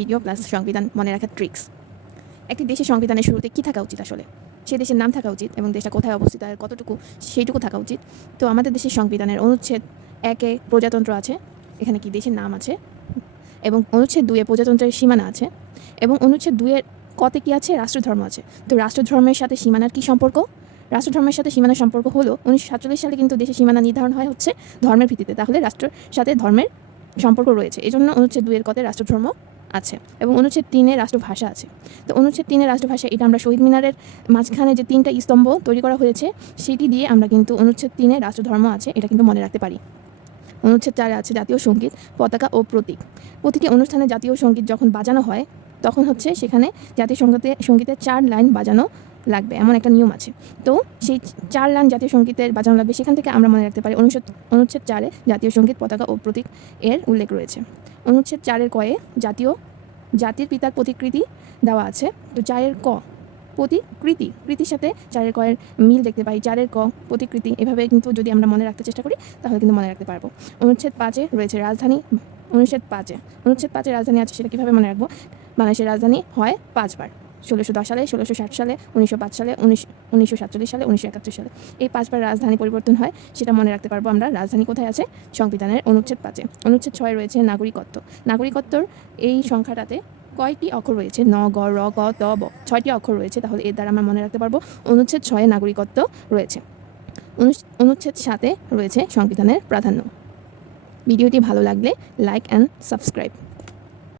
Video plus সংবিধান মনে রাখার ট্রিক্স। একটি দেশের সংবিধানের শুরুতে কী থাকা উচিত আসলে? সে দেশের নাম থাকা উচিত এবং দেশটা কোথায় অবস্থিত আর কতটুকু সেইটুকু থাকা উচিত। তো আমাদের দেশের সংবিধানের অনুচ্ছেদ 1-এ প্রজাতন্ত্র আছে, এখানে কি দেশের নাম আছে, এবং অনুচ্ছেদ 2-এ প্রজাতন্ত্রের সীমানা আছে, এবং অনুচ্ছেদ 2-এর কতে কী আছে, রাষ্ট্রধর্ম আছে। তো রাষ্ট্রধর্মের সাথে সীমানার কী সম্পর্ক? রাষ্ট্রধর্মের সাথে সীমানার সম্পর্ক হলো 1947 সালে কিন্তু দেশের সীমানা নির্ধারণ হয় হচ্ছে ধর্মের ভিত্তিতে। তাহলে রাষ্ট্রের সাথে ধর্মের সম্পর্ক রয়েছে, এজন্য অনুচ্ছেদ 2-এর কতে রাষ্ট্রধর্ম আছে, এবং অনুচ্ছেদ 3-এ রাষ্ট্রভাষা আছে। তো অনুচ্ছেদ 3-এ রাষ্ট্রভাষা, এটা আমরা শহীদ মিনারের মাঝখানে যে 3টা স্তম্ভ তৈরি করা হয়েছে সেটি দিয়ে আমরা কিন্তু অনুচ্ছেদ 3-এ রাষ্ট্রধর্ম আছে এটা কিন্তু মনে রাখতে পারি। অনুচ্ছেদ 4-এ আছে জাতীয় সঙ্গীত, পতাকা ও প্রতীক। প্রতিটি অনুষ্ঠানে জাতীয় সঙ্গীত যখন বাজানো হয় তখন হচ্ছে সেখানে জাতীয় সঙ্গীতের 4 লাইন বাজানো লাগবে, এমন একটা নিয়ম আছে। তো সেই 4 লাইন জাতীয় সঙ্গীতের বাজানো লাগবে, সেখান থেকে আমরা মনে রাখতে পারি অনুচ্ছেদ 4-এ জাতীয় সঙ্গীত, পতাকা ও প্রতীক এর উল্লেখ রয়েছে। অনুচ্ছেদ 4-এর কয়ে জাতির পিতার প্রতিকৃতি দেওয়া আছে। তো 4-এর ক কৃতির সাথে 4-এর কয়ের মিল দেখতে পাই। 4-এর ক প্রতিকৃতি, এভাবে কিন্তু যদি আমরা মনে রাখতে চেষ্টা করি তাহলে কিন্তু মনে রাখতে পারবো। অনুচ্ছেদ 5-এ রয়েছে রাজধানী। অনুচ্ছেদ 5-এ রাজধানী আছে, সেটা কীভাবে মনে রাখবো? বাংলাদেশের রাজধানী হয় 5 বার: 1610 সালে, 1660 সালে, 1905 সালে, 1947 সালে, 1971 সালে। এই 5 বার রাজধানী পরিবর্তন হয়, সেটা মনে রাখতে পারবো আমরা। রাজধানী কোথায় আছে? সংবিধানের অনুচ্ছেদ 5-এ। অনুচ্ছেদ 6-এ রয়েছে নাগরিকত্ব। নাগরিকত্বর এই সংখ্যাটাতে কয়টি অক্ষর রয়েছে? ন, গ, র, ক, ত, ব। 6টি অক্ষর রয়েছে, তাহলে এর দ্বারা আমরা মনে রাখতে পারবো অনুচ্ছেদ 6-এ নাগরিকত্ব রয়েছে। অনুচ্ছেদ 7-এ রয়েছে সংবিধানের প্রাধান্য। ভিডিওটি ভালো লাগলে লাইক অ্যান্ড সাবস্ক্রাইব।